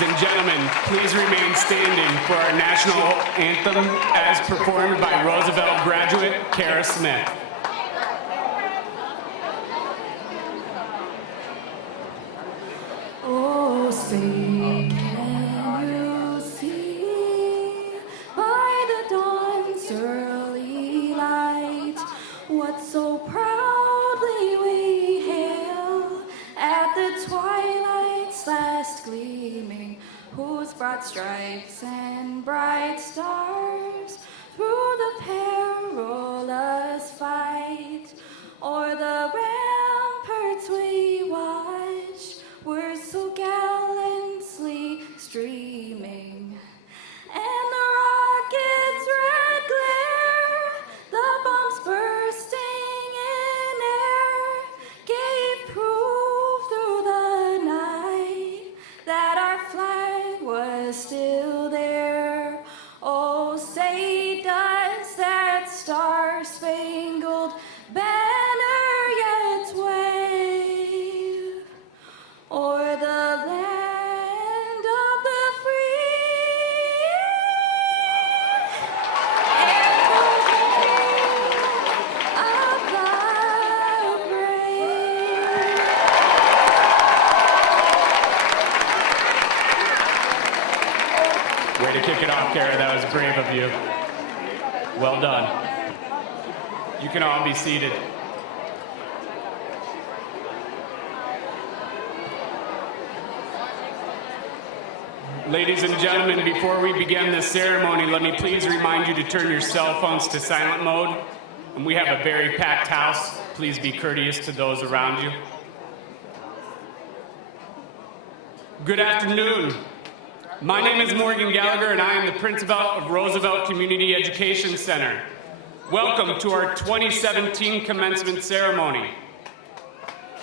Ladies and gentlemen, please remain standing for our national anthem as performed by Roosevelt graduate Kara Smith. Oh, say, can you see by the dawn's early light what so proudly we hail at the twilight's last gleaming, whose broad stripes and bright stars through the perilous fight o'er the ramparts we watch were so gallantly streaming, and the rocket's red glare, the bombs bursting in air, gave proof through the night that our flag was still there. Oh, say does that star-spangled banner yet wave o'er the land of the free and the of the brave? Way to kick it off, Kara. That was brave of you. Well done. You can all be seated. Ladies and gentlemen, before we begin this ceremony, let me please remind you to turn your cell phones to silent mode. And we have a very packed house. Please be courteous to those around you. Good afternoon. My name is Morgan Gallagher, and I am the principal of Roosevelt Community Education Center. Welcome to our 2017 commencement ceremony.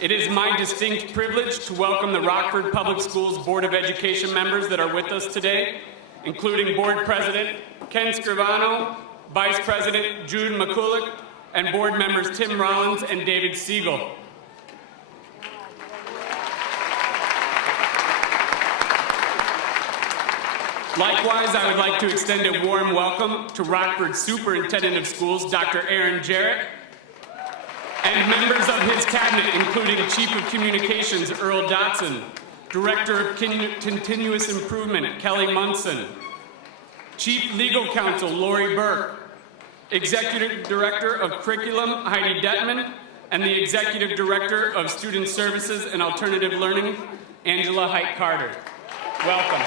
It is my distinct privilege to welcome the Rockford Public Schools Board of Education members that are with us today, including Board President Ken Scrivano, Vice President Jude McCulloch, and board members Tim Rollins and David Siegel. Likewise, I would like to extend a warm welcome to Rockford Superintendent of Schools, Dr. Aaron Jarrett, and members of his cabinet, including Chief of Communications, Earl Dotson, Director of Continuous Improvement, Kelly Munson, Chief Legal Counsel, Lori Burke, Executive Director of Curriculum, Heidi Detman, and the Executive Director of Student Services and Alternative Learning, Angela Height-Carter. Welcome.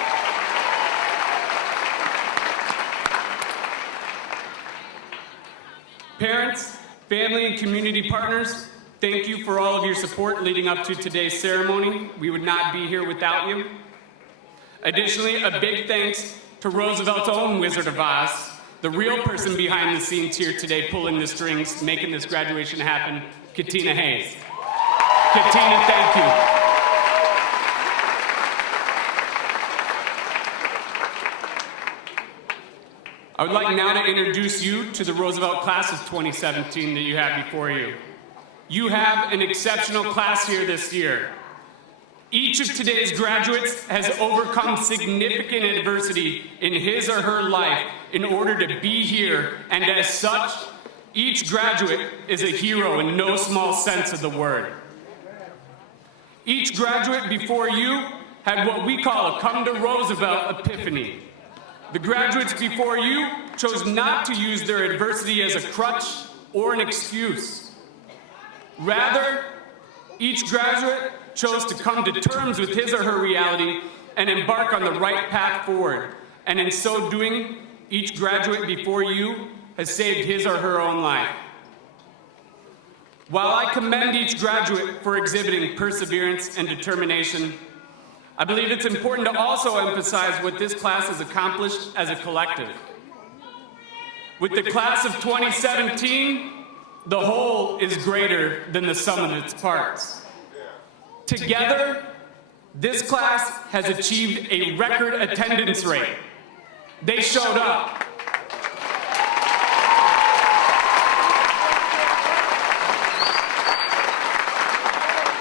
Parents, family, and community partners, thank you for all of your support leading up to today's ceremony. We would not be here without you. Additionally, a big thanks to Roosevelt's own Wizard of Oz, the real person behind the scenes here today pulling the strings, making this graduation happen, Katina Hayes. Katina, thank you. I would like now to introduce you to the Roosevelt class of 2017 that you have before you. You have an exceptional class here this year. Each of today's graduates has overcome significant adversity in his or her life in order to be here, and as such, each graduate is a hero in no small sense of the word. Each graduate before you had what we call a come to Roosevelt epiphany. The graduates before you chose not to use their adversity as a crutch or an excuse. Rather, each graduate chose to come to terms with his or her reality and embark on the right path forward. And in so doing, each graduate before you has saved his or her own life. While I commend each graduate for exhibiting perseverance and determination, I believe it's important to also emphasize what this class has accomplished as a collective. With the class of 2017, the whole is greater than the sum of its parts. Together, this class has achieved a record attendance rate. They showed up.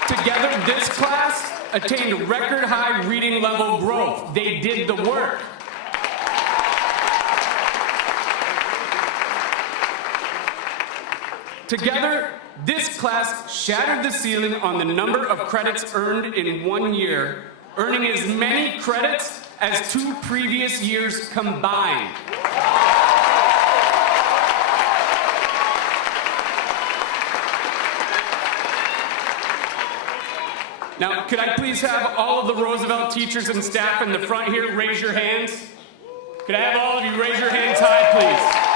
Together, this class attained record high reading level growth. They did the work. Together, this class shattered the ceiling on the number of credits earned in 1 year, earning as many credits as 2 previous years combined. Now, could I please have all of the Roosevelt teachers and staff in the front here raise your hands? Could I have all of you raise your hands high, please?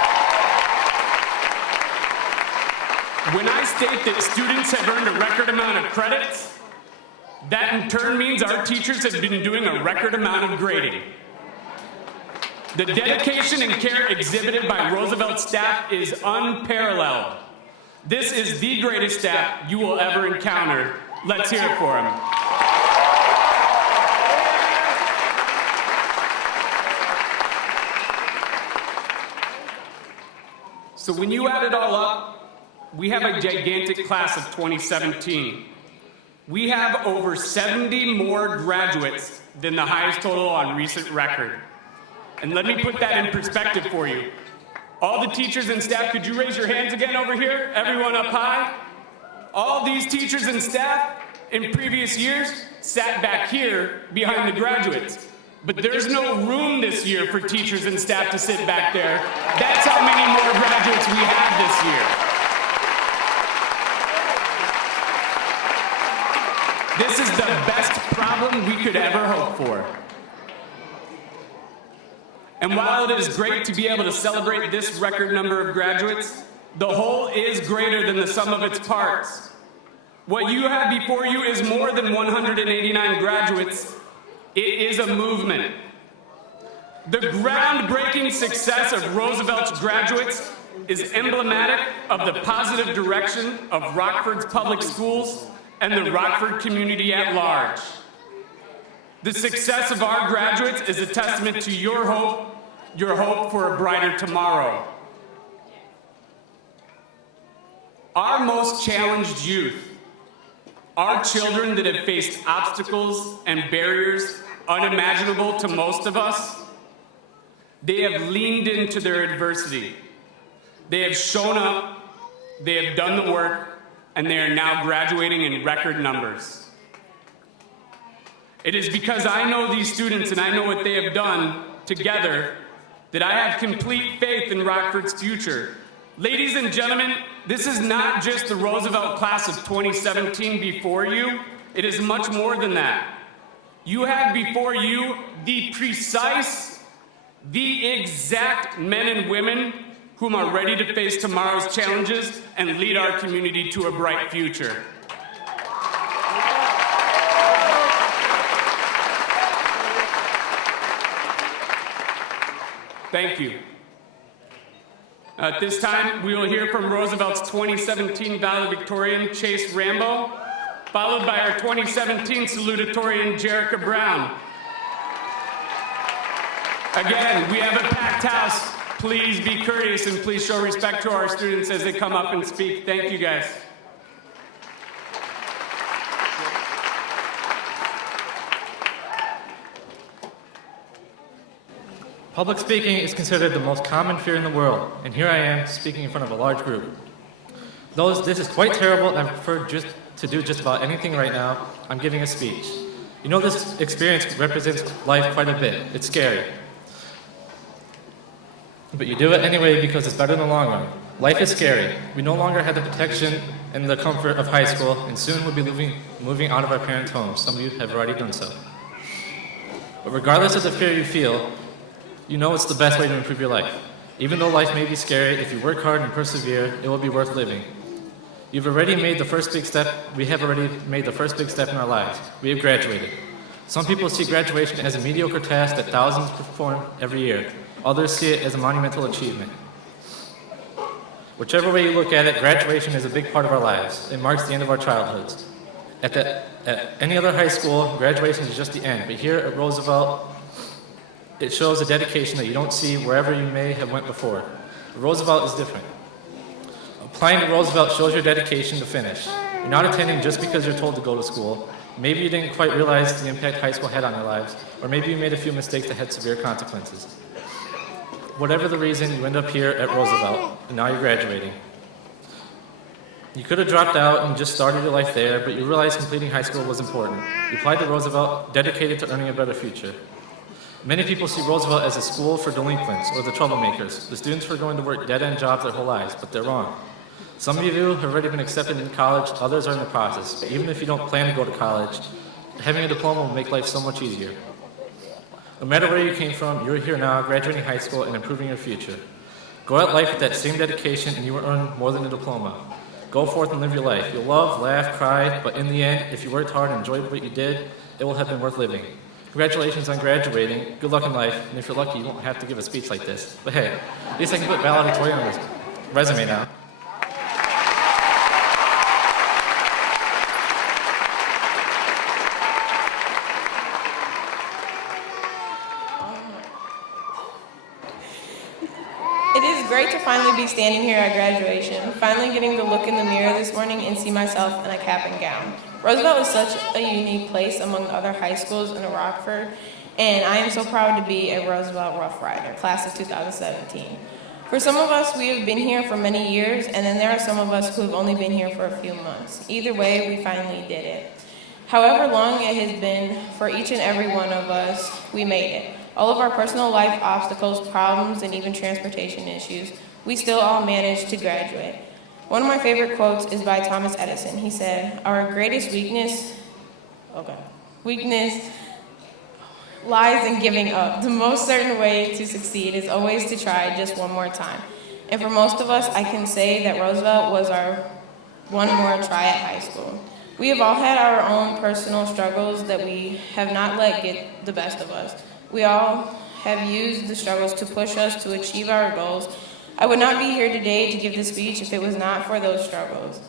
When I state that students have earned a record amount of credits, that in turn means our teachers have been doing a record amount of grading. The dedication and care exhibited by Roosevelt staff is unparalleled. This is the greatest staff you will ever encounter. Let's hear it for them. So when you add it all up, we have a gigantic class of 2017. We have over 70 more graduates than the highest total on recent record. And let me put that in perspective for you. All the teachers and staff, could you raise your hands again over here? Everyone up high? All these teachers and staff in previous years sat back here behind the graduates. But there's no room this year for teachers and staff to sit back there. That's how many more graduates we have this year. This is the best problem we could ever hope for. And while it is great to be able to celebrate this record number of graduates, the whole is greater than the sum of its parts. What you have before you is more than 189 graduates. It is a movement. The groundbreaking success of Roosevelt's graduates is emblematic of the positive direction of Rockford's public schools and the Rockford community at large. The success of our graduates is a testament to your hope for a brighter tomorrow. Our most challenged youth, our children that have faced obstacles and barriers unimaginable to most of us, they have leaned into their adversity. They have shown up, they have done the work, and they are now graduating in record numbers. It is because I know these students and I know what they have done together that I have complete faith in Rockford's future. Ladies and gentlemen, this is not just the Roosevelt class of 2017 before you. It is much more than that. You have before you the precise, the exact men and women whom are ready to face tomorrow's challenges and lead our community to a bright future. Thank you. At this time, we will hear from Roosevelt's 2017 Valedictorian, Chase Rambo, followed by our 2017 Salutatorian, Jerica Brown. Again, we have a packed house. Please be courteous and please show respect to our students as they come up and speak. Thank you, guys. Public speaking is considered the most common fear in the world, and here I am speaking in front of a large group. Though this is quite terrible and I prefer to do just about anything right now, I'm giving a speech. You know, this experience represents life quite a bit. It's scary. But you do it anyway because it's better in the long run. Life is scary. We no longer have the protection and the comfort of high school, and soon we'll be moving out of our parents' homes. Some of you have already done so. But regardless of the fear you feel, you know it's the best way to improve your life. Even though life may be scary, if you work hard and persevere, it will be worth living. You've already made the first big step. We have already made the first big step in our lives. We have graduated. Some people see graduation as a mediocre task that thousands perform every year. Others see it as a monumental achievement. Whichever way you look at it, graduation is a big part of our lives. It marks the end of our childhoods. At any other high school, graduation is just the end. But here at Roosevelt, it shows a dedication that you don't see wherever you may have went before. Roosevelt is different. Applying to Roosevelt shows your dedication to finish. You're not attending just because you're told to go to school. Maybe you didn't quite realize the impact high school had on your lives, or maybe you made a few mistakes that had severe consequences. Whatever the reason, you end up here at Roosevelt, and now you're graduating. You could have dropped out and just started your life there, but you realized completing high school was important. You applied to Roosevelt, dedicated to earning a better future. Many people see Roosevelt as a school for delinquents or the troublemakers, the students who are going to work dead-end jobs their whole lives, but they're wrong. Some of you have already been accepted into college, others are in the process. But even if you don't plan to go to college, having a diploma will make life so much easier. No matter where you came from, you're here now, graduating high school and improving your future. Go out life with that same dedication and you will earn more than a diploma. Go forth and live your life. You'll love, laugh, cry, but in the end, if you worked hard and enjoyed what you did, it will have been worth living. Congratulations on graduating. Good luck in life. And if you're lucky, you won't have to give a speech like this. But hey, at least I can put valedictorian on his resume now. It is great to finally be standing here at graduation, finally getting to look in the mirror this morning and see myself in a cap and gown. Roosevelt is such a unique place among other high schools in Rockford, and I am so proud to be a Roosevelt Rough Rider, class of 2017. For some of us, we have been here for many years, and then there are some of us who have only been here for a few months. Either way, we finally did it. However long it has been, for each and every one of us, we made it. All of our personal life obstacles, problems, and even transportation issues, we still all managed to graduate. One of my favorite quotes is by Thomas Edison. He said, "Our greatest weakness lies in giving up. The most certain way to succeed is always to try just one more time." And for most of us, I can say that Roosevelt was our one more try at high school. We have all had our own personal struggles that we have not let get the best of us. We all have used the struggles to push us to achieve our goals. I would not be here today to give this speech if it was not for those struggles.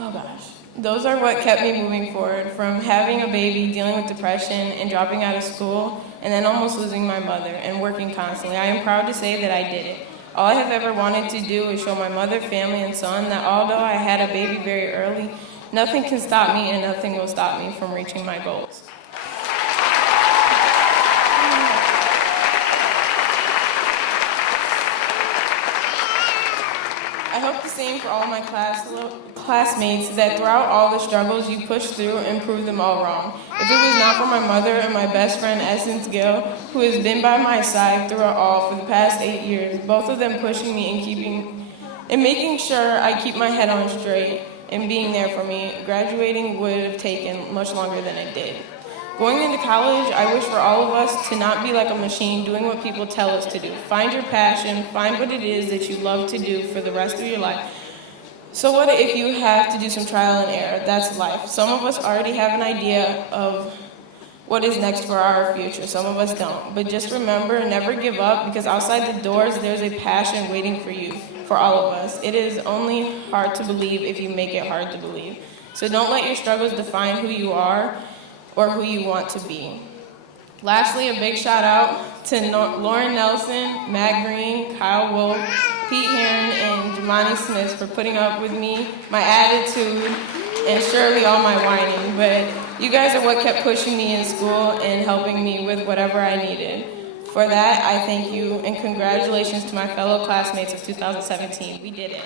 Oh gosh. Those are what kept me moving forward, from having a baby, dealing with depression, and dropping out of school, and then almost losing my mother, and working constantly. I am proud to say that I did it. All I have ever wanted to do is show my mother, family, and son that although I had a baby very early, nothing can stop me and nothing will stop me from reaching my goals. I hope the same for all my classmates, that throughout all the struggles you pushed through and proved them all wrong. If it was not for my mother and my best friend, Essence Gill, who has been by my side through it all for the past 8 years, both of them pushing me and making sure I keep my head on straight and being there for me, graduating would have taken much longer than it did. Going into college, I wish for all of us to not be like a machine doing what people tell us to do. Find your passion, find what it is that you love to do for the rest of your life. So what if you have to do some trial and error? That's life. Some of us already have an idea of what is next for our future. Some of us don't. But just remember, never give up, because outside the doors, there's a passion waiting for you, for all of us. It is only hard to believe if you make it hard to believe. So don't let your struggles define who you are or who you want to be. Lastly, a big shout out to Lauren Nelson, Matt Green, Kyle Wolf, Pete Heron, and Jamani Smith for putting up with me, my attitude, and surely all my whining. But you guys are what kept pushing me in school and helping me with whatever I needed. For that, I thank you, and congratulations to my fellow classmates of 2017. We did it.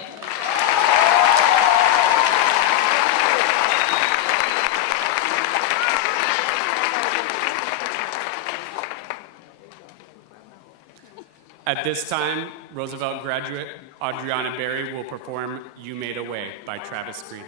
At this time, Roosevelt graduate Adriana Berry will perform "You Made a Way" by Travis Green.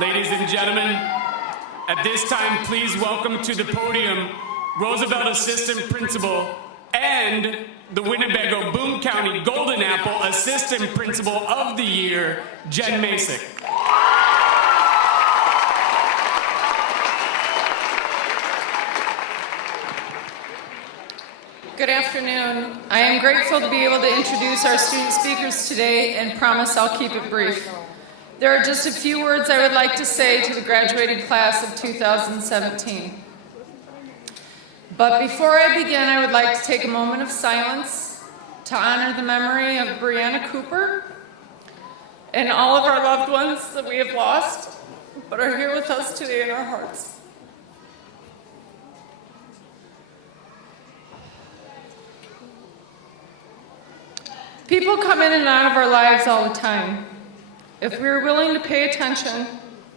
Ladies and gentlemen, at this time, please welcome to the podium Roosevelt Assistant Principal and the Winnebago Boone County Golden Apple Assistant Principal of the Year, Jen Masick. Good afternoon. I am grateful to be able to introduce our student speakers today and promise I'll keep it brief. There are just a few words I would like to say to the graduated class of 2017. But before I begin, I would like to take a moment of silence to honor the memory of Brianna Cooper and all of our loved ones that we have lost, but are here with us today in our hearts. People come in and out of our lives all the time. If we are willing to pay attention,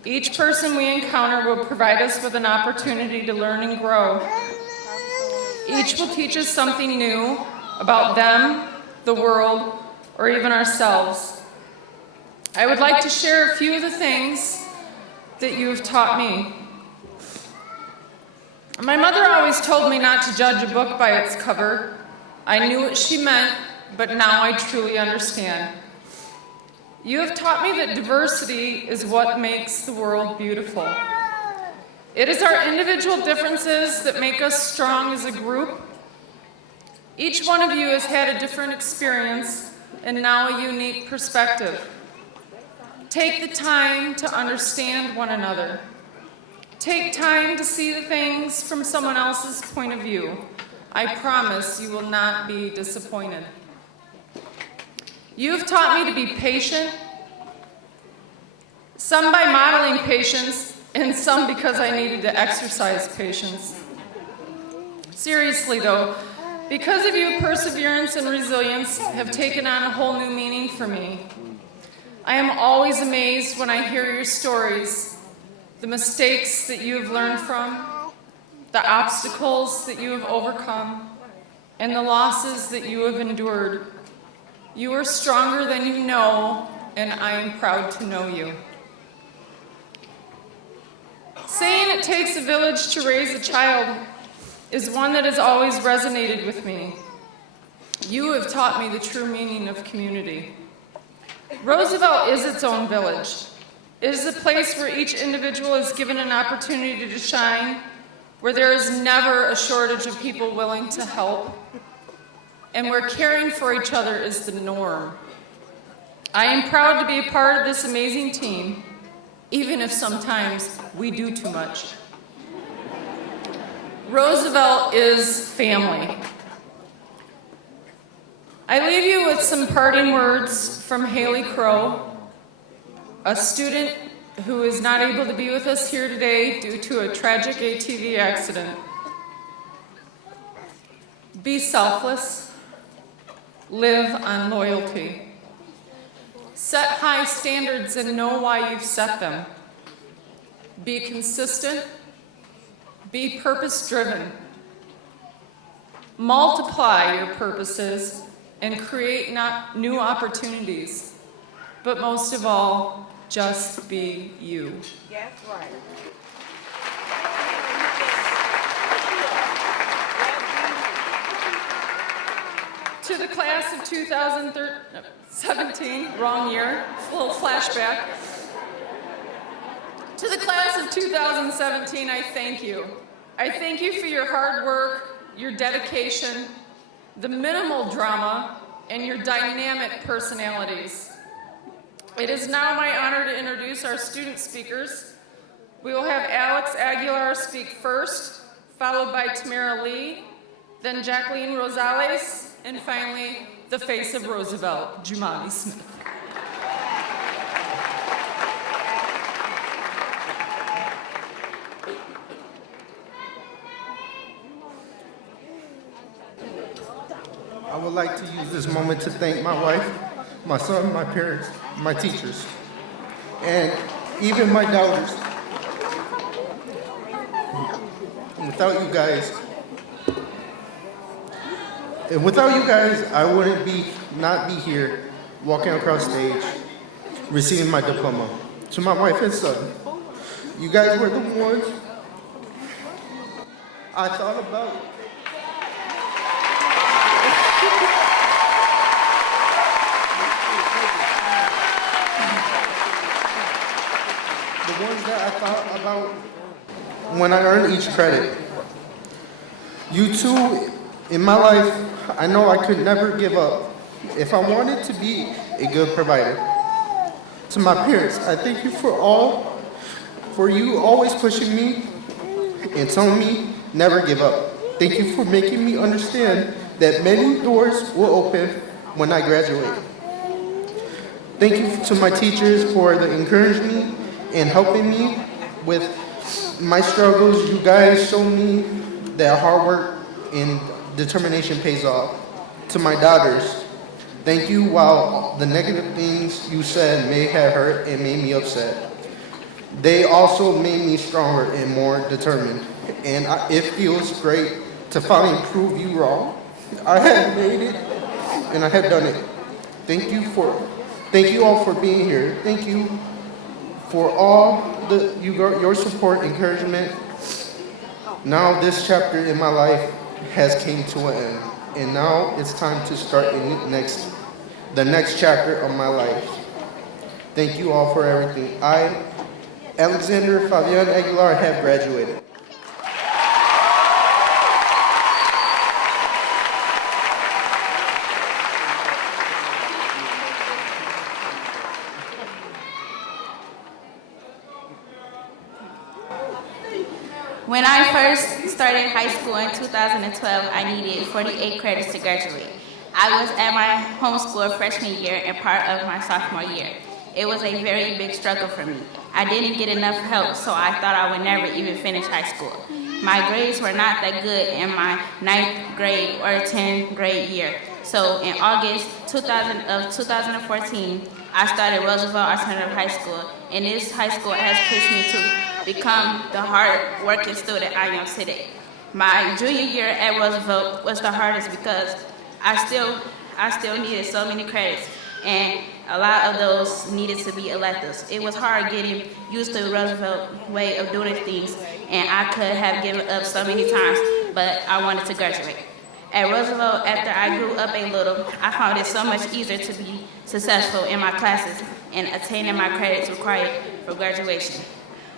each person we encounter will provide us with an opportunity to learn and grow. Each will teach us something new about them, the world, or even ourselves. I would like to share a few of the things that you have taught me. My mother always told me not to judge a book by its cover. I knew what she meant, but now I truly understand. You have taught me that diversity is what makes the world beautiful. It is our individual differences that make us strong as a group. Each one of you has had a different experience and now a unique perspective. Take the time to understand one another. Take time to see the things from someone else's point of view. I promise you will not be disappointed. You have taught me to be patient, some by modeling patience, and some because I needed to exercise patience. Seriously though, because of you, perseverance and resilience have taken on a whole new meaning for me. I am always amazed when I hear your stories, the mistakes that you have learned from, the obstacles that you have overcome, and the losses that you have endured. You are stronger than you know, and I am proud to know you. Saying it takes a village to raise a child is one that has always resonated with me. You have taught me the true meaning of community. Roosevelt is its own village. It is a place where each individual is given an opportunity to shine, where there is never a shortage of people willing to help, and where caring for each other is the norm. I am proud to be a part of this amazing team, even if sometimes we do too much. Roosevelt is family. I leave you with some parting words from Haley Crow, a student who is not able to be with us here today due to a tragic ATV accident. Be selfless. Live on loyalty. Set high standards and know why you've set them. Be consistent. Be purpose-driven. Multiply your purposes and create new opportunities. But most of all, just be you. Yes, right. To the class of 2017, wrong year, a little flashback. To the class of 2017, I thank you. I thank you for your hard work, your dedication, the minimal drama, and your dynamic personalities. It is now my honor to introduce our student speakers. We will have Alex Aguilar speak first, followed by Tamara Lee, then Jacqueline Rosales, and finally, the face of Roosevelt, Jumani Smith. I would like to use this moment to thank my wife, my son, my parents, my teachers, and even my doubters. Without you guys, I wouldn't not be here walking across stage, receiving my diploma. To my wife and son, You guys were the ones I thought about. The ones that I thought about when I earned each credit. You two, in my life, I know I could never give up if I wanted to be a good provider. To my parents, I thank you for you always pushing me and telling me never give up. Thank you for making me understand that many doors will open when I graduate. Thank you to my teachers for the encouragement and helping me with my struggles. You guys show me that hard work and determination pays off. To my daughters, thank you. While the negative things you said may have hurt and made me upset, they also made me stronger and more determined. And it feels great to finally prove you wrong. I have made it, and I have done it. Thank you all for being here. Thank you for all your support, encouragement. Now this chapter in my life has came to an end, and now it's time to start the next chapter of my life. Thank you all for everything. I, Alexander Fabian Aguilar, have graduated. When I first started high school in 2012, I needed 48 credits to graduate. I was at my homeschool freshman year and part of my sophomore year. It was a very big struggle for me. I didn't get enough help, so I thought I would never even finish high school. My grades were not that good in my 9th grade or 10th grade year. So in August 2014, I started Roosevelt Arts Center High School, and this high school has pushed me to become the hard-working student I am today. My junior year at Roosevelt was the hardest because I still needed so many credits, and a lot of those needed to be electives. It was hard getting used to the Roosevelt way of doing things, and I could have given up so many times, but I wanted to graduate. At Roosevelt, after I grew up a little, I found it so much easier to be successful in my classes and attaining my credits required for graduation.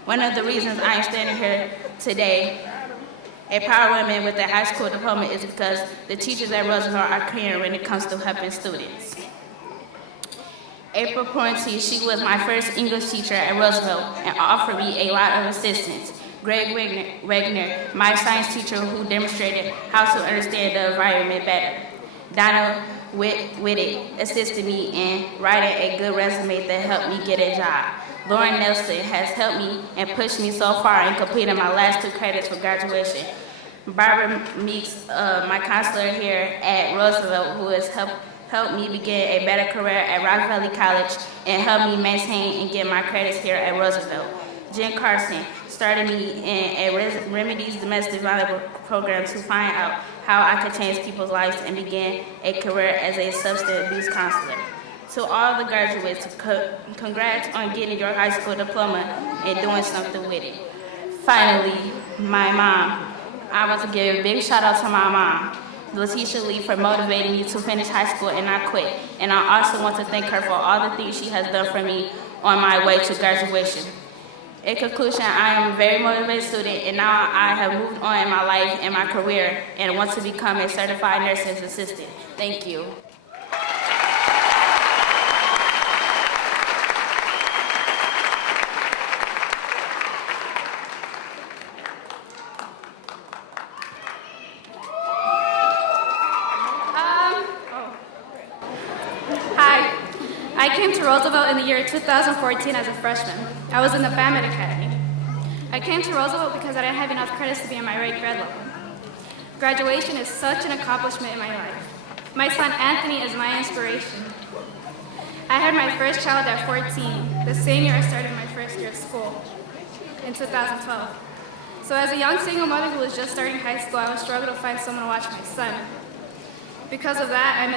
One of the reasons I am standing here today, a proud woman with a high school diploma, is because the teachers at Roosevelt are caring when it comes to helping students. April Pointy, she was my first English teacher at Roosevelt and offered me a lot of assistance. Greg Wagner, my science teacher who demonstrated how to understand the environment better. Donna Whitted assisted me in writing a good resume that helped me get a job. Lauren Nelson has helped me and pushed me so far in completing my last 2 credits for graduation. Barbara Meeks, my counselor here at Roosevelt, who has helped me begin a better career at Rock Valley College and helped me maintain and get my credits here at Roosevelt. Jen Carson started me in a Remedies Domestic Violence program to find out how I could change people's lives and begin a career as a substance abuse counselor. To all the graduates, congrats on getting your high school diploma and doing something with it. Finally, my mom. I want to give a big shout out to my mom, Letitia Lee, for motivating me to finish high school and not quit. And I also want to thank her for all the things she has done for me on my way to graduation. In conclusion, I am a very motivated student, and now I have moved on in my life and my career and want to become a certified nursing assistant. Thank you. Hi, I came to Roosevelt in the year 2014 as a freshman. I was in the Famine Academy. I came to Roosevelt because I didn't have enough credits to be in my right grade level. Graduation is such an accomplishment in my life. My son Anthony is my inspiration. I had my first child at 14, the same year I started my first year of school, in 2012. So as a young single mother who was just starting high school, I was struggling to find someone to watch my son. Because of that, I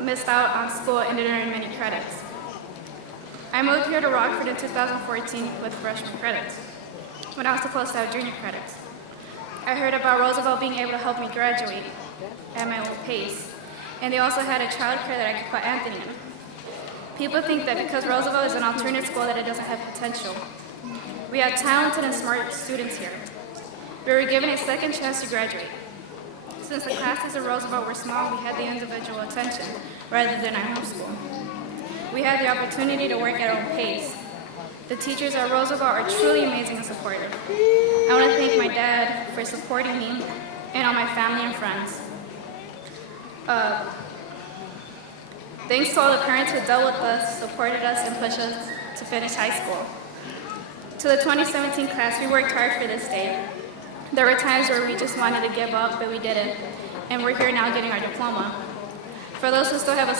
missed out on school and didn't earn many credits. I moved here to Rockford in 2014 with freshman credits, when I was supposed to have junior credits. I heard about Roosevelt being able to help me graduate at my own pace, and they also had a child care that I could put Anthony in. People think that because Roosevelt is an alternate school that it doesn't have potential. We have talented and smart students here. We were given a second chance to graduate. Since the classes at Roosevelt were small, we had the individual attention rather than at home school. We had the opportunity to work at our own pace. The teachers at Roosevelt are truly amazing and supportive. I want to thank my dad for supporting me and all my family and friends. Thanks to all the parents who dealt with us, supported us, and pushed us to finish high school. To the 2017 class, we worked hard for this day. There were times where we just wanted to give up, but we didn't. And we're here now getting our diploma. For those who still have a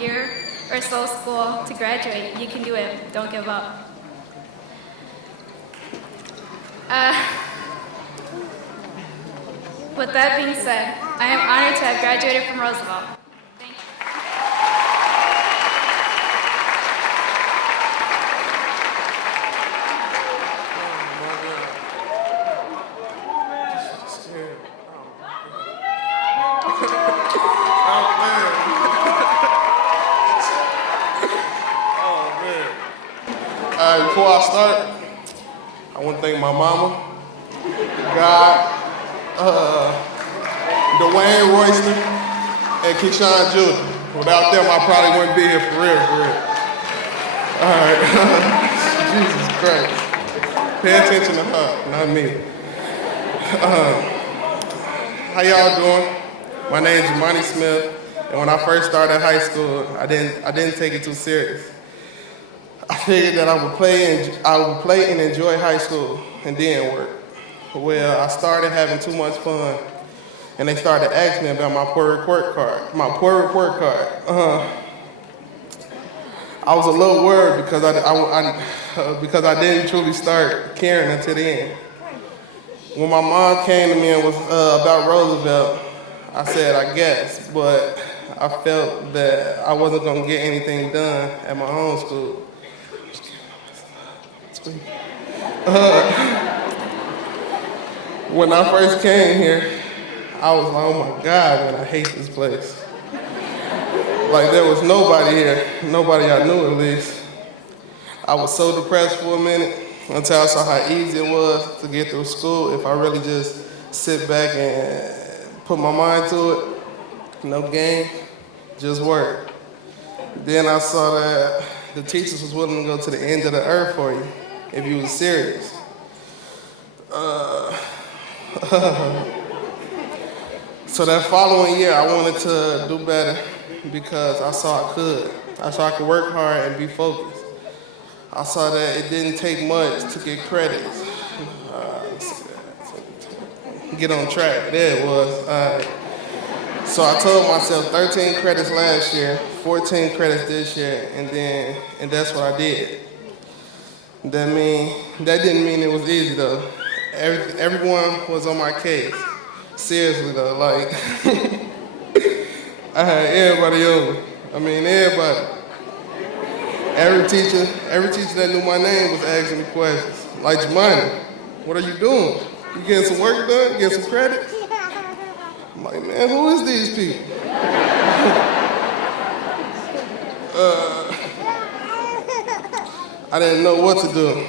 year or so of school to graduate, you can do it. Don't give up. With that being said, I am honored to have graduated from Roosevelt. Thank you. Before I start, I want to thank my mama, God, Dwayne Royster, and Keyshawn Jr. Without them, I probably wouldn't be here for real. All right. Jesus Christ. Pay attention to her, not me. How y'all doing? My name is Jamani Smith, and when I first started high school, I didn't take it too serious. I figured that I would play and enjoy high school and then work. Well, I started having too much fun, and they started asking me about my poor report card. I was a little worried because I didn't truly start caring until the end. When my mom came to me and was about Roosevelt, I said, I guess, but I felt that I wasn't going to get anything done at my own school. When I first came here, I was like, oh my God, man, I hate this place. Like there was nobody here, nobody I knew at least. I was so depressed for a minute until I saw how easy it was to get through school if I really just sit back and put my mind to it. No game, just work. Then I saw that the teachers was willing to go to the end of the earth for you if you was serious. So that following year, I wanted to do better because I saw I could. I saw I could work hard and be focused. I saw that it didn't take much to get credits. Get on track. There it was. So I told myself 13 credits last year, 14 credits this year, and that's what I did. That didn't mean it was easy though. Everyone was on my case. Seriously though, like I had everybody over. Everybody. Every teacher that knew my name was asking me questions. Like, Jamani, what are you doing? You getting some work done? You getting some credits? I'm like, man, who is these people? I didn't know what to do.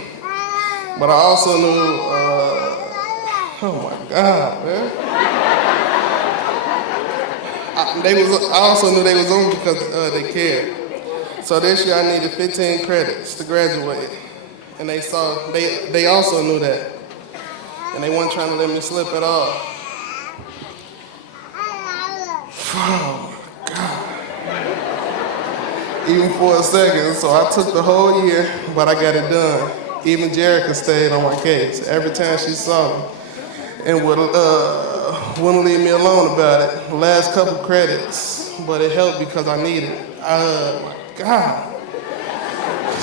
But I also knew, oh my God, man. I also knew they was on me because they cared. So this year I needed 15 credits to graduate. And they also knew that. And they weren't trying to let me slip at all. Oh my God. Even for a second. So I took the whole year, but I got it done. Even Jerica stayed on my case every time she saw me and wouldn't leave me alone about it. The last couple credits, but it helped because I needed it. God,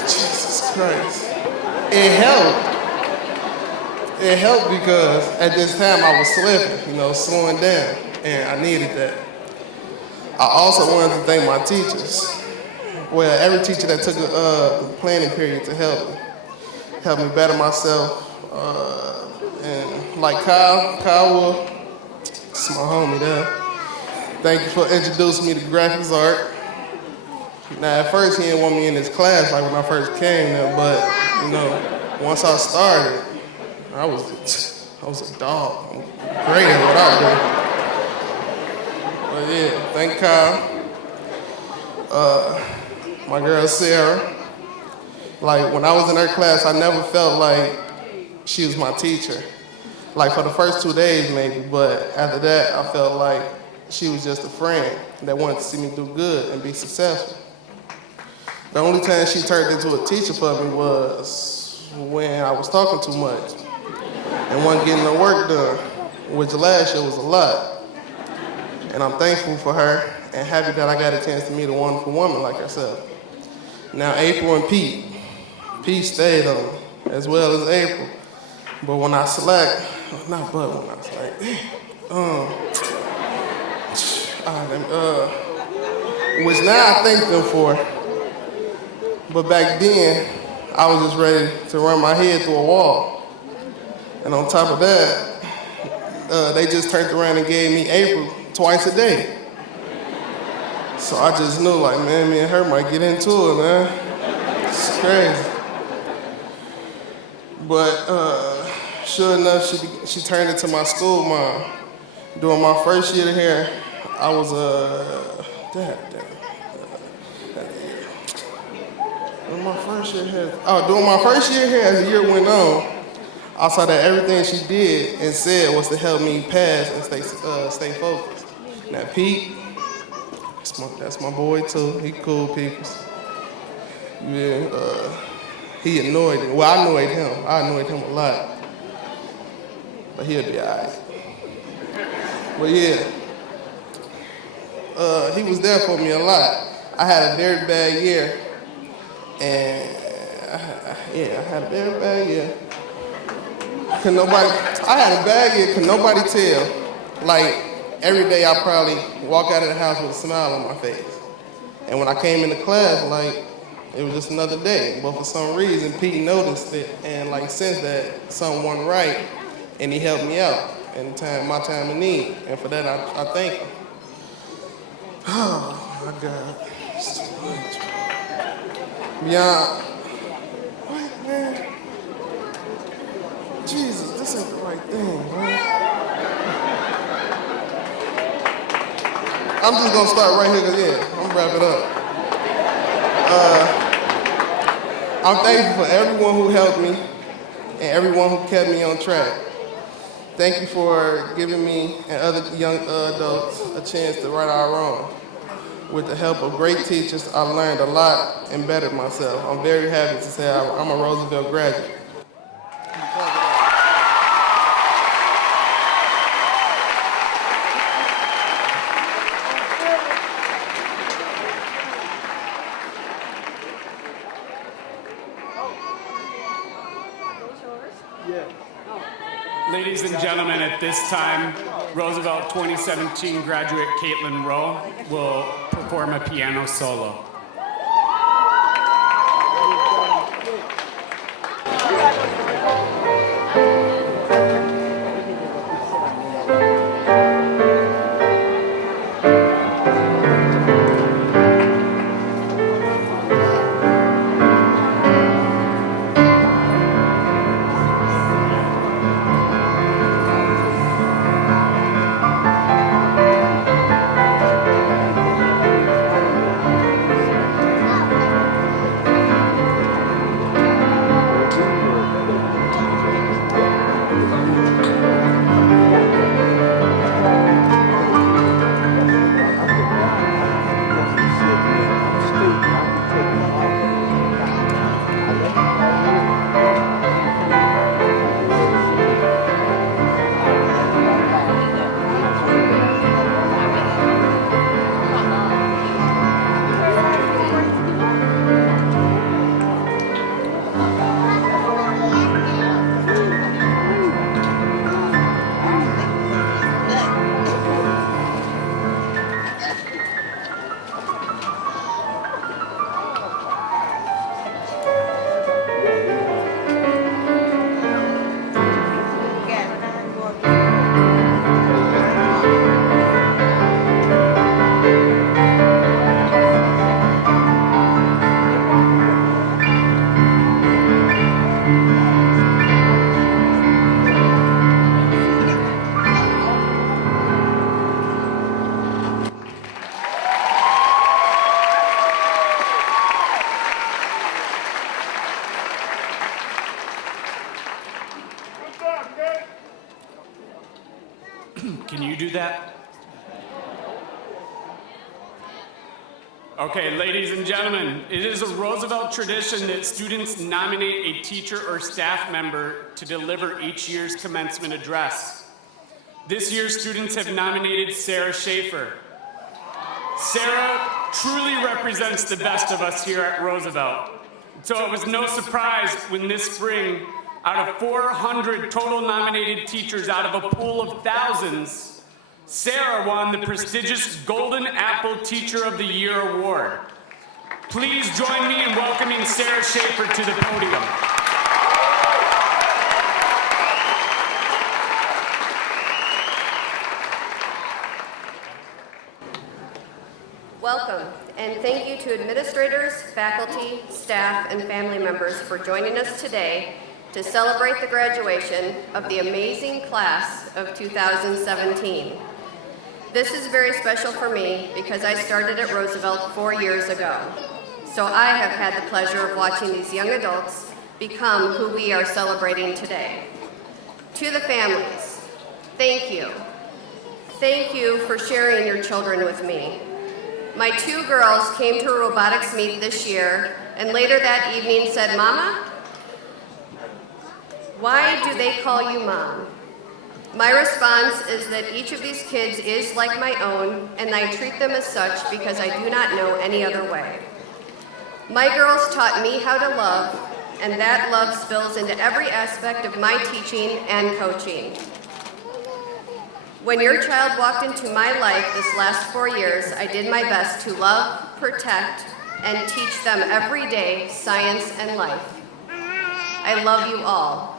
Jesus Christ. It helped. It helped because at this time I was slipping, slowing down, and I needed that. I also wanted to thank my teachers. well, every teacher that took a planning period to help me better myself. And like Kyle Wolf, it's my homie there. Thank you for introducing me to graphics art. Now, at first, he didn't want me in his class like when I first came there, but, you know, once I started, I was a dog. I'm great at what I do. But yeah, thank Kyle. My girl Sarah. Like, when I was in her class, I never felt like she was my teacher. Like, for the first 2 days, maybe, but after that, I felt like she was just a friend that wanted to see me do good and be successful. The only time she turned into a teacher for me was when I was talking too much and wasn't getting the work done, which last year was a lot. And I'm thankful for her and happy that I got a chance to meet a wonderful woman like herself. Now, April and Pete stayed on me, as well as April. But when I slacked, which now I thank them for. But back then, I was just ready to run my head through a wall. And on top of that, they just turned around and gave me April twice a day. So I just knew, like, man, me and her might get into it, man. It's crazy. But sure enough, she turned into my school mom. During my first year here, I was during my first year here, as the year went on, I saw that everything she did and said was to help me pass and stay focused. Now Pete, that's my boy too. He cool people. Yeah, he annoyed me. Well, I annoyed him a lot. But he'll be all right. But yeah, he was there for me a lot. I had a very bad year. And I had a very bad year. I had a bad year, could nobody tell. Like, every day I probably walk out of the house with a smile on my face. And when I came into class, like, it was just another day. But for some reason, Pete noticed it, and like, sensed that something wasn't right, and he helped me out in my time of need. And for that, I thank him. Oh, my God. It's too much. Beyond, what, man? Jesus, this ain't the right thing, man. I'm just gonna start right here, cause yeah, I'm gonna wrap it up. I'm thankful for everyone who helped me and everyone who kept me on track. Thank you for giving me and other young adults a chance to right our wrong. With the help of great teachers, I learned a lot and bettered myself. I'm very happy to say I'm a Roosevelt graduate. Ladies and gentlemen, at this time, Roosevelt 2017 graduate Caitlin Rowe will perform a piano solo. Can you do that? Okay, ladies and gentlemen, it is a Roosevelt tradition that students nominate a teacher or staff member to deliver each year's commencement address. This year, students have nominated Sarah Schaefer. Sarah truly represents the best of us here at Roosevelt. So it was no surprise when this spring, out of 400 total nominated teachers out of a pool of thousands, Sarah won the prestigious Golden Apple Teacher of the Year award. Please join me in welcoming Sarah Schaefer to the podium. Welcome, and thank you to administrators, faculty, staff, and family members for joining us today to celebrate the graduation of the amazing class of 2017. This is very special for me because I started at Roosevelt 4 years ago. So I have had the pleasure of watching these young adults become who we are celebrating today. To the families, thank you. Thank you for sharing your children with me. My 2 girls came to a robotics meet this year and later that evening said, "Mama, why do they call you Mom?" My response is that each of these kids is like my own, and I treat them as such because I do not know any other way. My girls taught me how to love, and that love spills into every aspect of my teaching and coaching. When your child walked into my life this last 4 years, I did my best to love, protect, and teach them every day science and life. I love you all.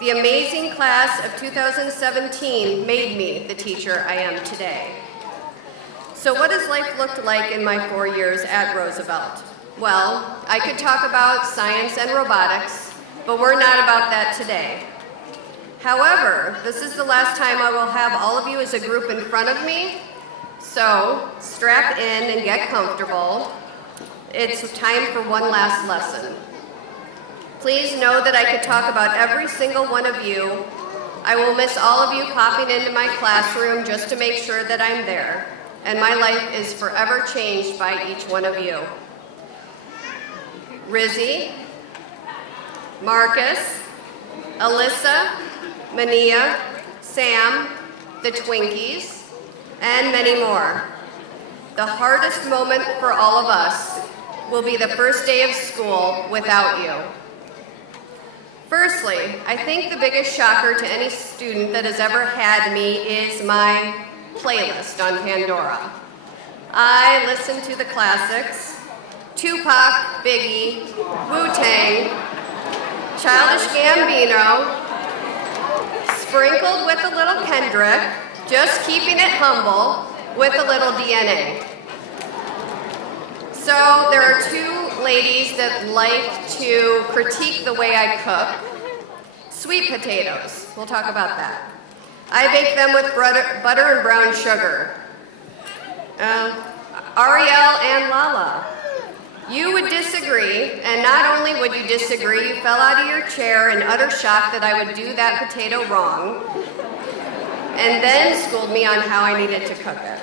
The amazing class of 2017 made me the teacher I am today. So what has life looked like in my 4 years at Roosevelt? Well, I could talk about science and robotics, but we're not about that today. However, this is the last time I will have all of you as a group in front of me, so strap in and get comfortable. It's time for one last lesson. Please know that I could talk about every single one of you. I will miss all of you popping into my classroom just to make sure that I'm there, and my life is forever changed by each one of you. Rizzy, Marcus, Alyssa, Mania, Sam, the Twinkies, and many more. The hardest moment for all of us will be the first day of school without you. Firstly, I think the biggest shocker to any student that has ever had me is my playlist on Pandora. I listen to the classics, Tupac, Biggie, Wu-Tang, Childish Gambino, sprinkled with a little Kendrick, just keeping it humble with a little DNA. So there are 2 ladies that like to critique the way I cook. Sweet potatoes, we'll talk about that. I bake them with butter and brown sugar. Ariel and Lala, you would disagree, and not only would you disagree, you fell out of your chair in utter shock that I would do that potato wrong, and then schooled me on how I needed to cook it.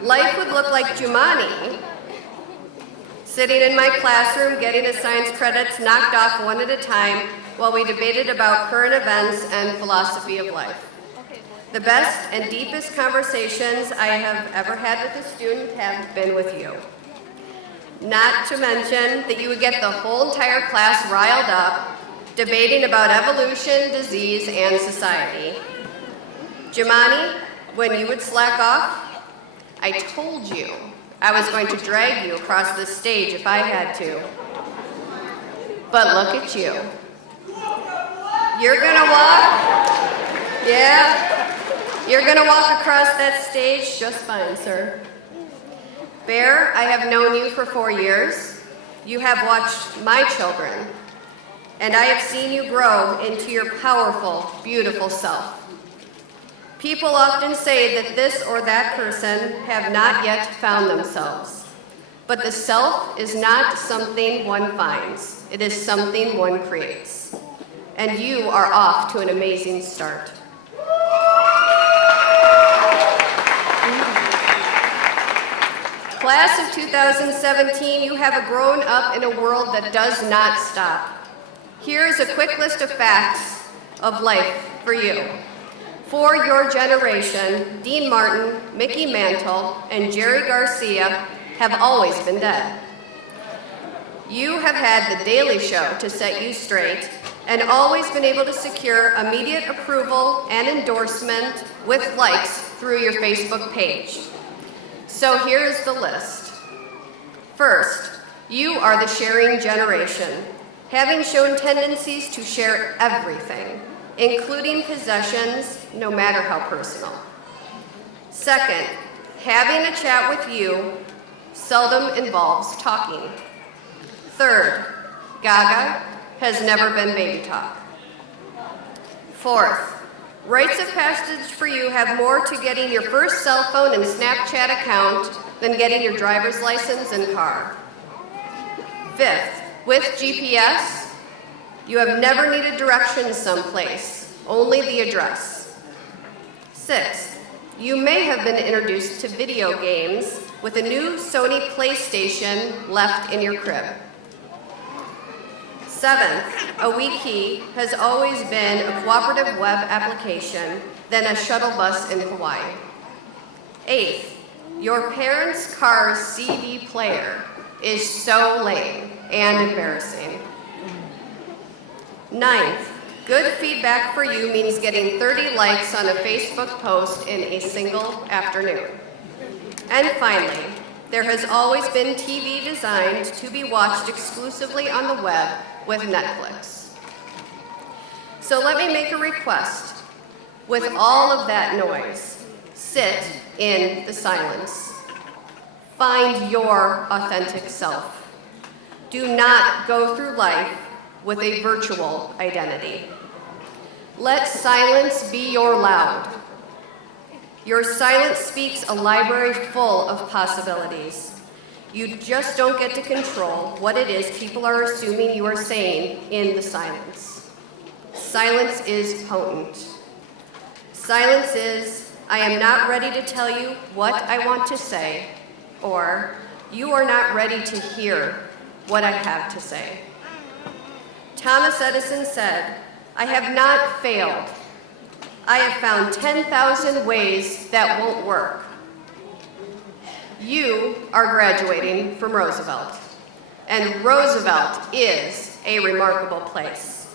Life would look like Jumani, sitting in my classroom getting his science credits knocked off one at a time while we debated about current events and philosophy of life. The best and deepest conversations I have ever had with a student have been with you. Not to mention that you would get the whole entire class riled up, debating about evolution, disease, and society. Jumani, when you would slack off, I told you I was going to drag you across this stage if I had to. But look at you. You're gonna walk, you're gonna walk across that stage just fine, sir. Bear, I have known you for 4 years. You have watched my children, and I have seen you grow into your powerful, beautiful self. People often say that this or that person have not yet found themselves. But the self is not something one finds. It is something one creates. And you are off to an amazing start. Class of 2017, you have grown up in a world that does not stop. Here is a quick list of facts of life for you. For your generation, Dean Martin, Mickey Mantle, and Jerry Garcia have always been dead. You have had The Daily Show to set you straight and always been able to secure immediate approval and endorsement with likes through your Facebook page. So here's the list. First, you are the sharing generation, having shown tendencies to share everything, including possessions, no matter how personal. Second, having a chat with you seldom involves talking. Third, Gaga has never been baby talk. Fourth, rites of passage for you have more to getting your first cell phone and Snapchat account than getting your driver's license and car. Fifth, with GPS, you have never needed directions someplace, only the address. Sixth, you may have been introduced to video games with a new Sony PlayStation left in your crib. Seventh, a wiki has always been a cooperative web application, then a shuttle bus in Hawaii. Eighth, your parents' car's CD player is so lame and embarrassing. Ninth, good feedback for you means getting 30 likes on a Facebook post in a single afternoon. And finally, there has always been TV designed to be watched exclusively on the web with Netflix. So let me make a request. With all of that noise, sit in the silence. Find your authentic self. Do not go through life with a virtual identity. Let silence be your loud. Your silence speaks a library full of possibilities. You just don't get to control what it is people are assuming you are saying in the silence. Silence is potent. Silence is, I am not ready to tell you what I want to say, or you are not ready to hear what I have to say. Thomas Edison said, I have not failed. I have found 10,000 ways that won't work. You are graduating from Roosevelt, and Roosevelt is a remarkable place.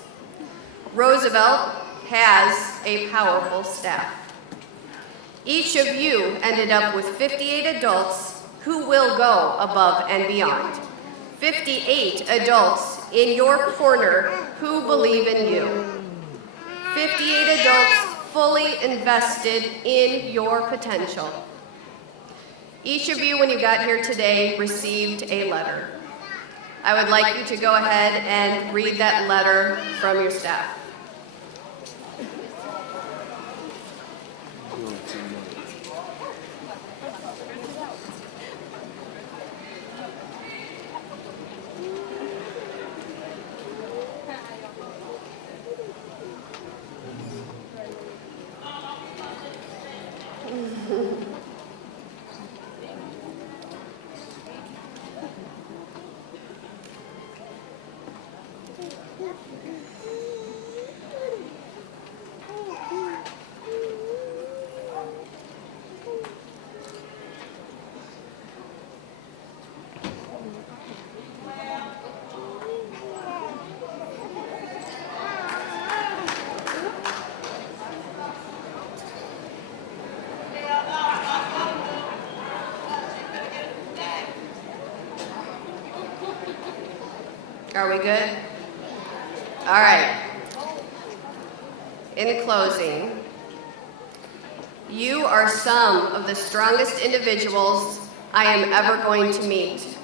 Roosevelt has a powerful staff. Each of you ended up with 58 adults who will go above and beyond. 58 adults in your corner who believe in you. 58 adults fully invested in your potential. Each of you, when you got here today, received a letter. I would like you to go ahead and read that letter from your staff. Are we good? All right. In closing, you are some of the strongest individuals I am ever going to meet.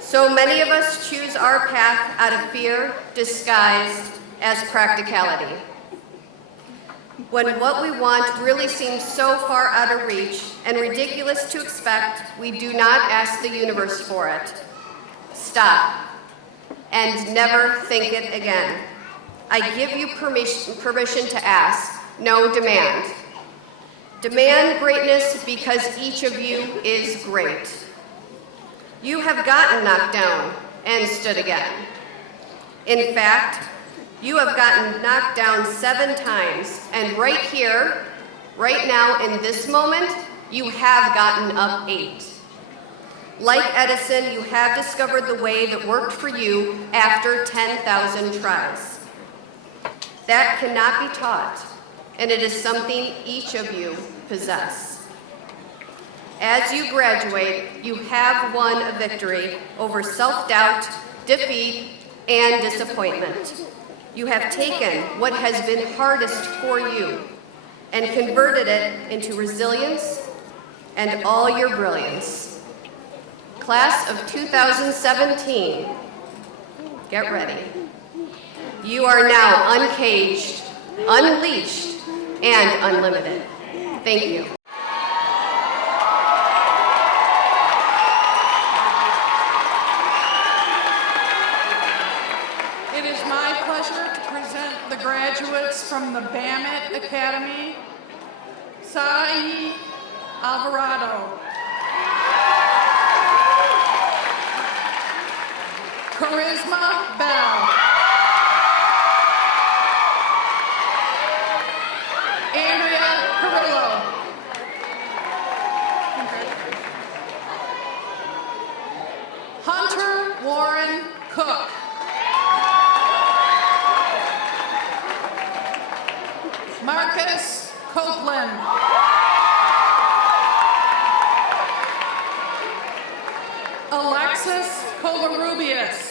So many of us choose our path out of fear disguised as practicality. When what we want really seems so far out of reach and ridiculous to expect, we do not ask the universe for it. Stop and never think it again. I give you permission to ask, no demand. Demand greatness because each of you is great. You have gotten knocked down and stood again. In fact, you have gotten knocked down 7 times, and right here, right now in this moment, you have gotten up 8. Like Edison, you have discovered the way that worked for you after 10,000 tries. That cannot be taught, and it is something each of you possess. As you graduate, you have won a victory over self-doubt, defeat, and disappointment. You have taken what has been hardest for you and converted it into resilience and all your brilliance. Class of 2017, get ready. You are now uncaged, unleashed, and unlimited. Thank you. It is my pleasure to present the graduates from the Bamet Academy. Sai Alvarado. Charisma Bell. Andrea Carrillo. Hunter Warren Cook. Marcus Copeland. Alexis Covarrubias.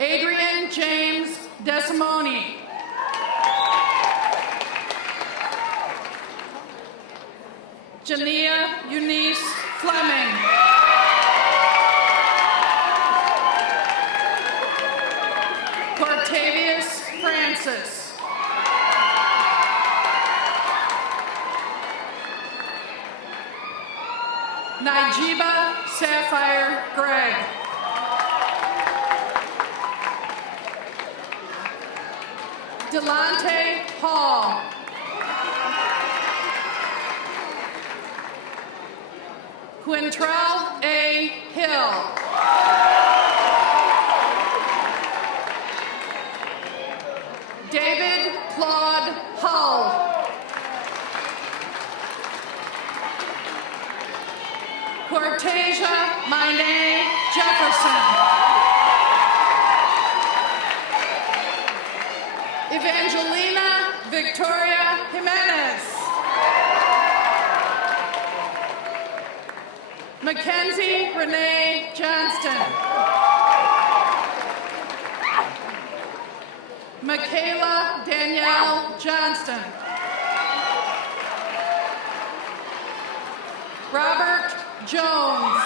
Adrian James Desimoni. Jania Eunice Fleming. Cortavius Francis. Nijiba Sapphire Gregg. Delante Hall. Quintrell A. Hill. David Claude Hull. Cortasia Mine Jefferson. Evangelina Victoria Jimenez. Mackenzie Renee Johnston. Michaela Danielle Johnston. Robert Jones.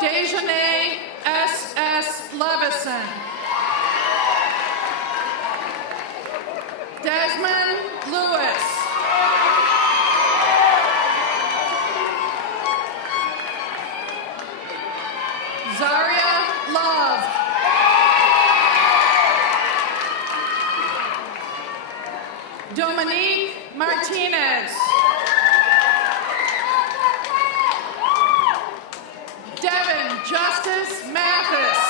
Dejanay S.S. Levison. Desmond Lewis. Zaria Love. Dominique Martinez. Devin Justice Mathis.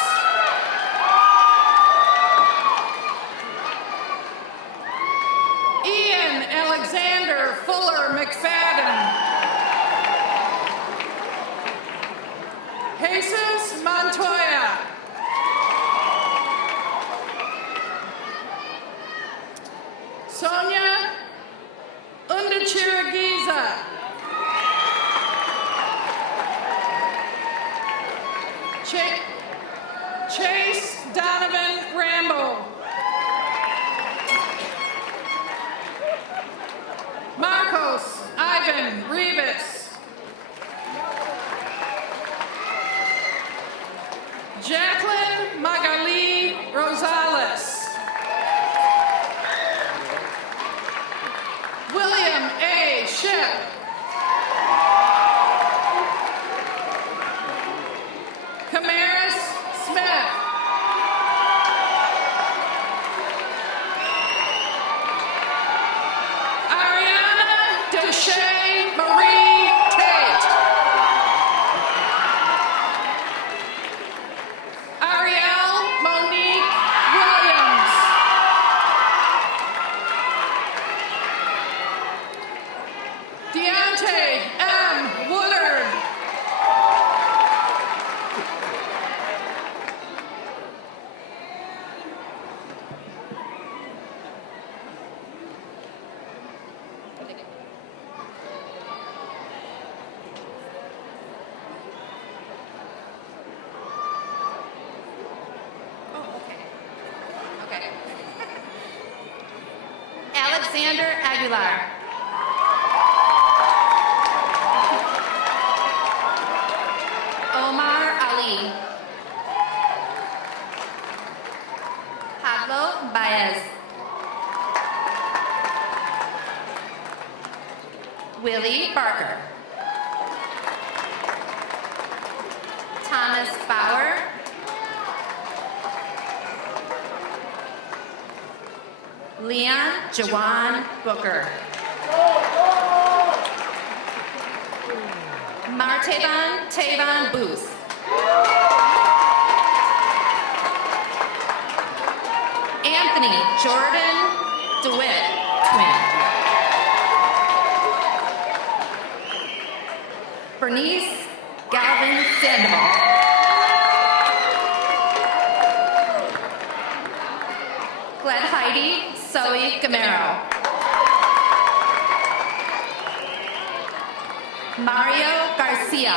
Ian Alexander Fuller McFadden. Jesus Montoya. Sonia Undachiragiza. Chase Donovan Rambo. Marcos Ivan Rivas. Jacqueline Magali Rosales. William A. Ship. Camaris Dante M. Woodard. Alexander Aguilar. Omar Ali. Pablo Baez. Willie Barker. Thomas Bauer. Leon Jawan Booker. Martavan Tavon Booth. Anthony Jordan DeWitt, twin. Bernice Galvin Sandoval. Glad Heidi Zoe Gamero. Mario Garcia.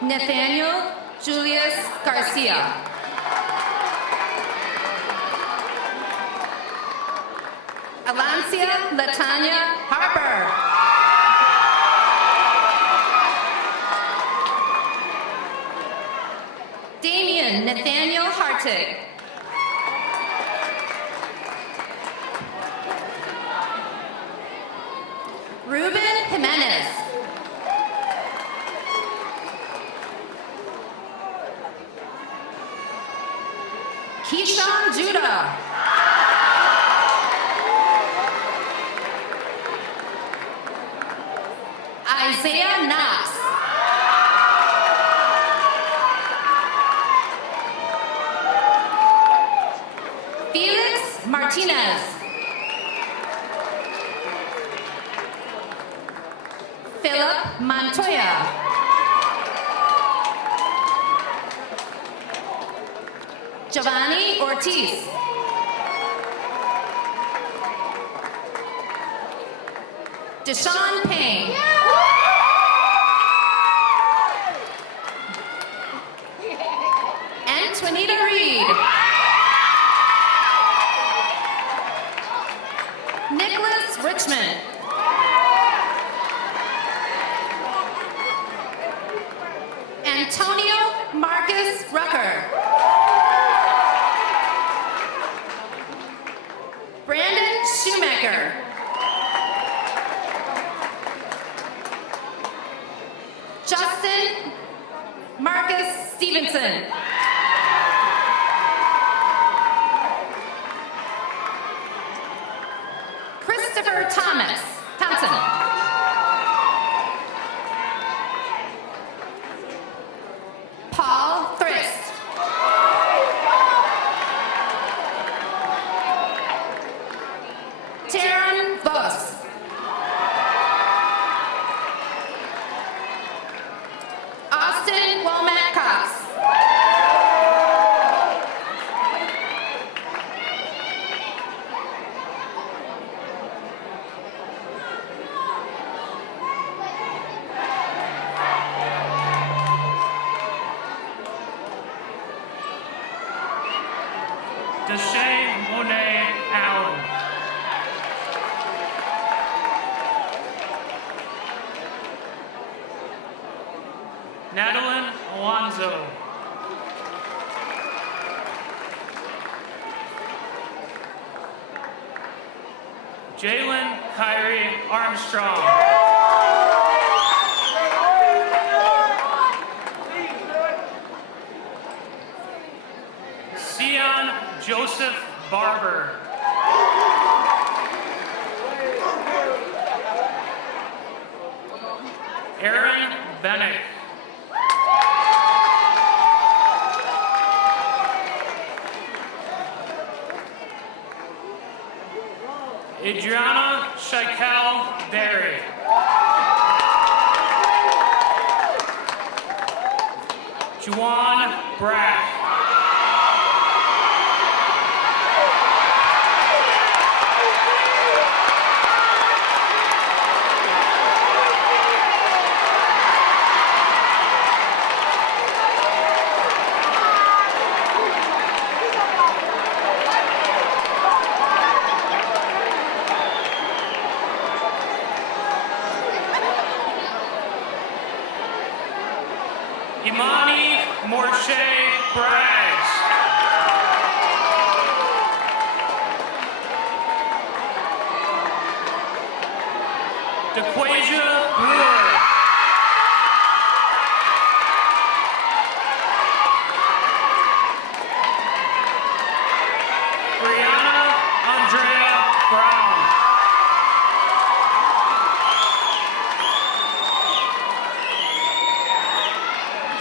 Nathaniel Julius Garcia. Alancia Latanya Harper. Damian Nathaniel Hartig. Ruben Jimenez. Keyshawn Judah. Isaiah Knox. Felix Martinez. Philip Montoya. Giovanni Ortiz. Deshaun Payne. Antonita Reed. Nicholas Richmond. Antonio Marcus Rucker. Brandon Shoemaker. Justin Marcus Stevenson. Christopher Thompson. Paul Thrist. Taryn Voss. Austin Womack Cox. Deshae Monet Allen. Nadalyn Alonzo. Jalen Kyrie Armstrong. Sion Joseph Barber. Aaron Bennett. Adriana Shikel Berry. Juwan Brack. Imani Morshe Braggs. DeQuasia Brewer. Brianna Andrea Brown.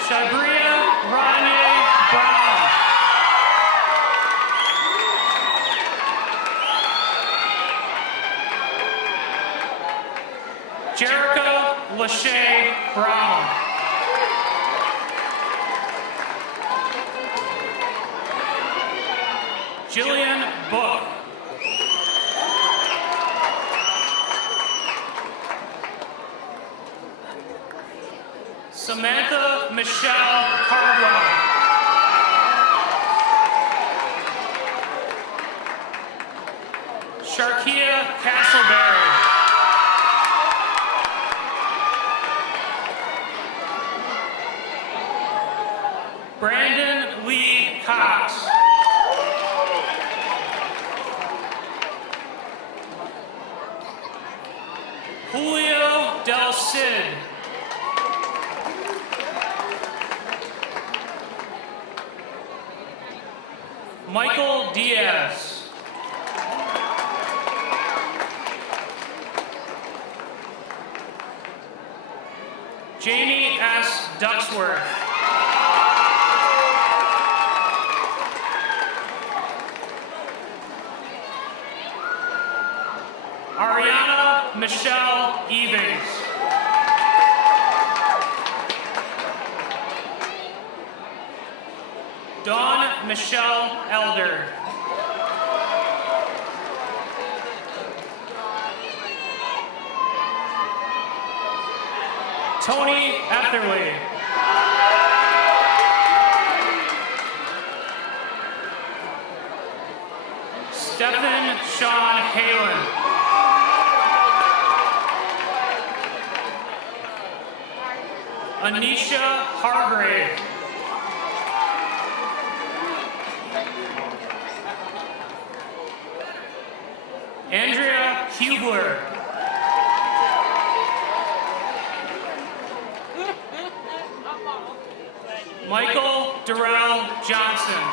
Shabria Ranye Brown. Jerica Lachey Brown. Jillian Book. Samantha Michelle Cardwell. Sharkia Castleberry. Brandon Lee Cox. Julio Del Cid. Michael Diaz. Jamie S. Ducksworth. Ariana Michelle Evans. Dawn Michelle Elder. Tony Etherly. Stephen Sean Halen. Anisha Hargrave. Andrea Hubler. Michael Durrell Johnson.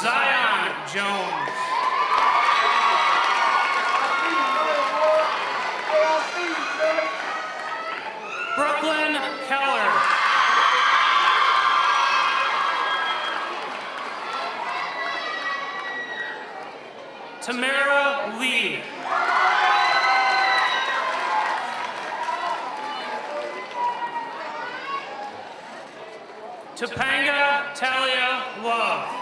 Zion Jones. Brooklyn Keller. Tamara Lee. Topanga Talia Love.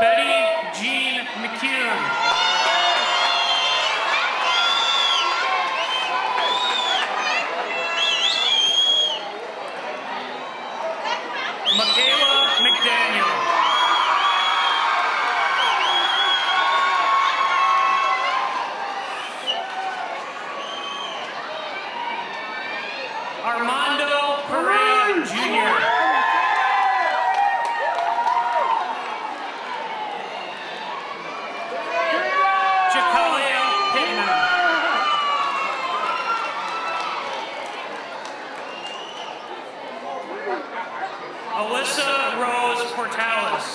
Betty Jean McCune. Michaela McDaniel. Armando Pereira Jr. Jacalia Pittman. Alyssa Rose Portales.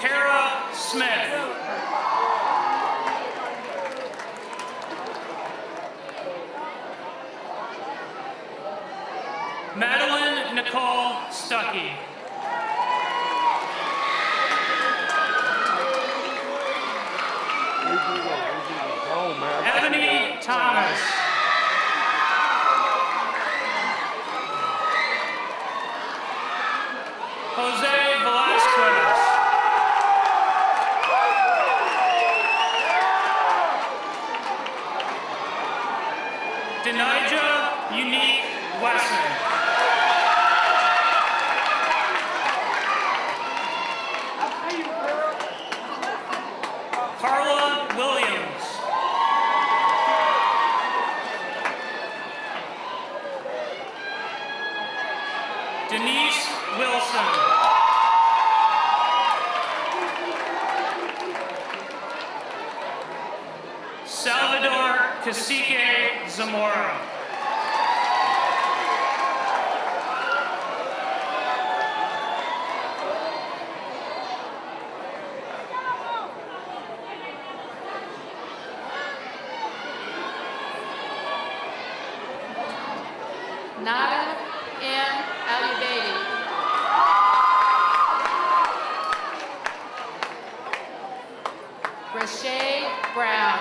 Kara Smith. Madeline Nicole Stuckey. Ebony Thomas. Jose Velasquez. Denija Unique Wesson. Carla Williams. Denise Wilson. Salvador Cacique Zamora. Nada M. Aludedi. Rashay Brown.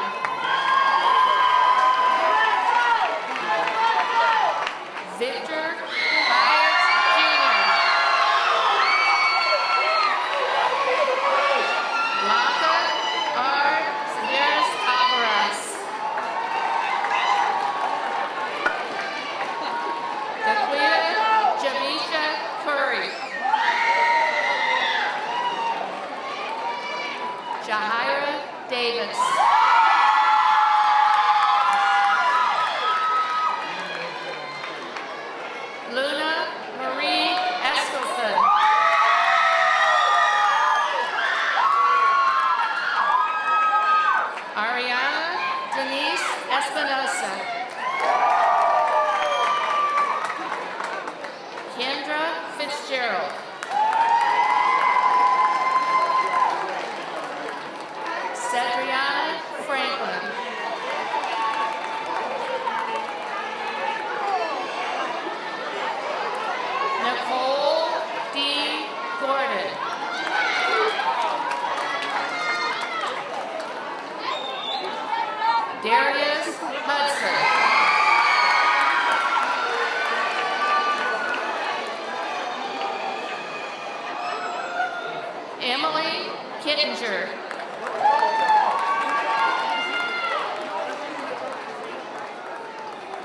Victor Byers Jr. Blanca R. Sedaris Alvarez. Daquita Jamisha Curry. Jahira Davis. Luna Marie Eskelson. Ariana Denise Espinosa. Kendra Fitzgerald. Cedriana Franklin. Nicole D. Gordon. Darius Hudson. Emily Kittinger.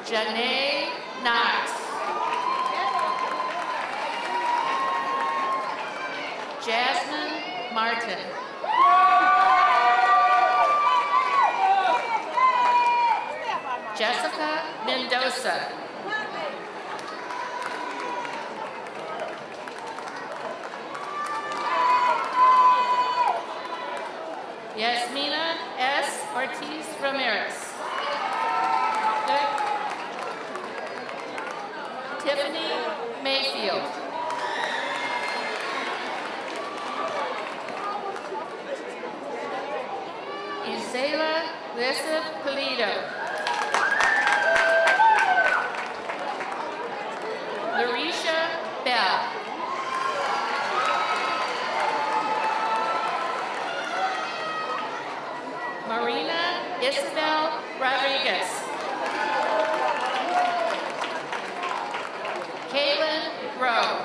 Janae Knox. Jasmine Martin. Jessica Mendoza. Yasmina S. Ortiz Ramirez. Tiffany Mayfield. Isela Lissa Polito. Larisha Bell. Marina Isabel Rodriguez. Kaylin Rowe.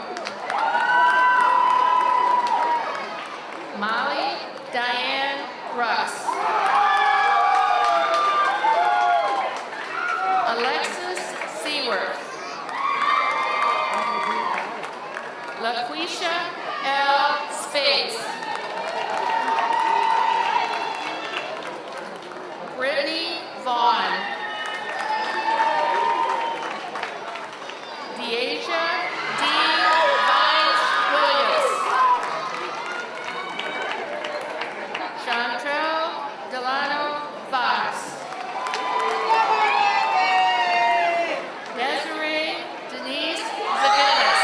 Molly Diane Russ. Alexis Seaworth. LaQuisha L. Space. Brittany Vaughn. Deasia D. Vines Williams. Chantrell Delano Fox. Desiree Denise Zaginis.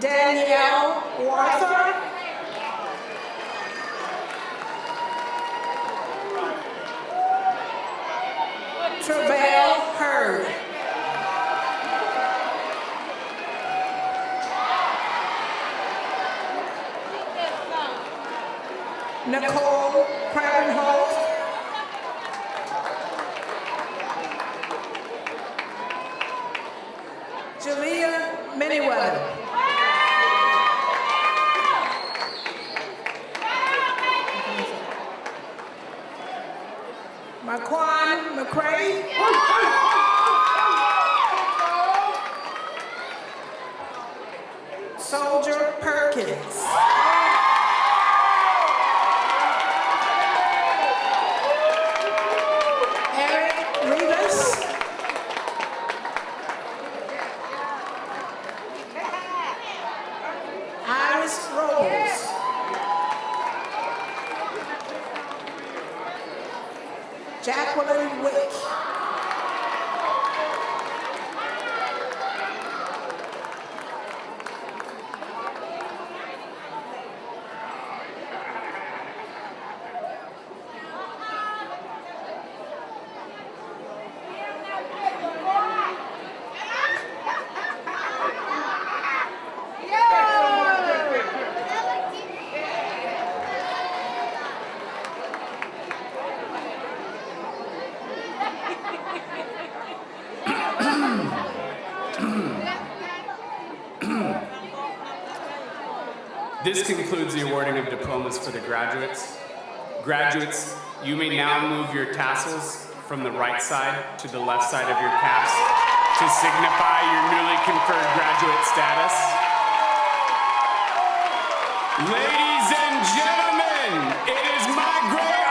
Danielle Warther. Travail Hurd. Nicole Krabenholt. Jalea Manyweather. Marquand McCray. Soldier Perkins. Eric Rivas. Iris Robles. Jacqueline Wick. This concludes the awarding of diplomas for the graduates. Graduates, you may now move your tassels from the right side to the left side of your caps to signify your newly conferred graduate status. Ladies and gentlemen, it is my great